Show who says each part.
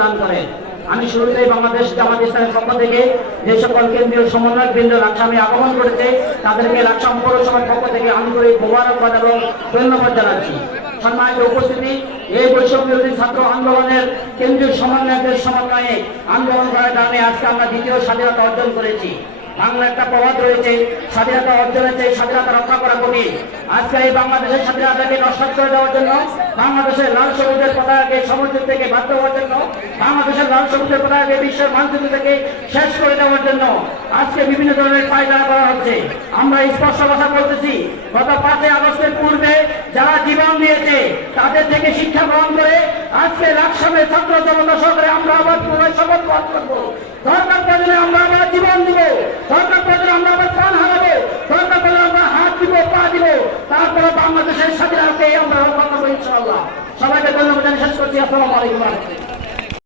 Speaker 1: দান করেন। আমি শুরুতেই বাংলাদেশ জামাত ইসলামের পক্ষ থেকে যে সকল কেন্দ্রীয় সমন্বয় বৃন্দ লাকসামে আগমন করেছে, তাদেরকে লাকসাম পৌরসভার পক্ষ থেকে আন্তরিক মোবারকবাদ এবং ধন্যবাদ জানাচ্ছি। সম্মানিত উপস্থিতি, এই বৈষম্য বিরোধী ছাত্র আন্দোলনের কেন্দ্রীয় সমন্বয়কের সমন্বয়ে আন্দোলন করার কারণে আজকে আমরা দ্বিতীয় স্বাধীনতা অর্জন করেছি। বাংলা একটা প্রবাদ রয়েছে, স্বাধীনতা অর্জনের চেয়ে স্বাধীনতা রক্ষা করা কঠিন। আজকে এই বাংলাদেশের স্বাধীনতাকে নষ্ট করে দেওয়ার জন্য, বাংলাদেশের লাল সবুজের পতাকাকে সমুদ্র থেকে বাধ্য হওয়ার জন্য, বাংলাদেশের লাল সবুজের পতাকাকে বিশ্বের মানচিত্র থেকে শেষ করে দেওয়ার জন্য আজকে বিভিন্ন ধরনের পায়দারা করা হচ্ছে। আমরা স্পষ্ট কথা বলতেছি, গত পাঁচই আগস্টের পূর্বে যারা জীবন দিয়েছে, তাদের থেকে শিক্ষা গ্রহণ করে আজকে লাকসামের ছাত্র জনতা সহকারে আমরা আবার পুনরায় শপথ গ্রহণ করব দরকার পড়লে আমরা আবার জীবন দিব দরকার পড়লে আমরা আবার প্রাণ হারাবো দরকার পড়লে আমরা হাত দিব পা দিব তারপরে আমরা কথা বলি ইনশাআল্লাহ। সবাইকে ধন্যবাদ শেষ করছি। আসসালামু আলাইকুম।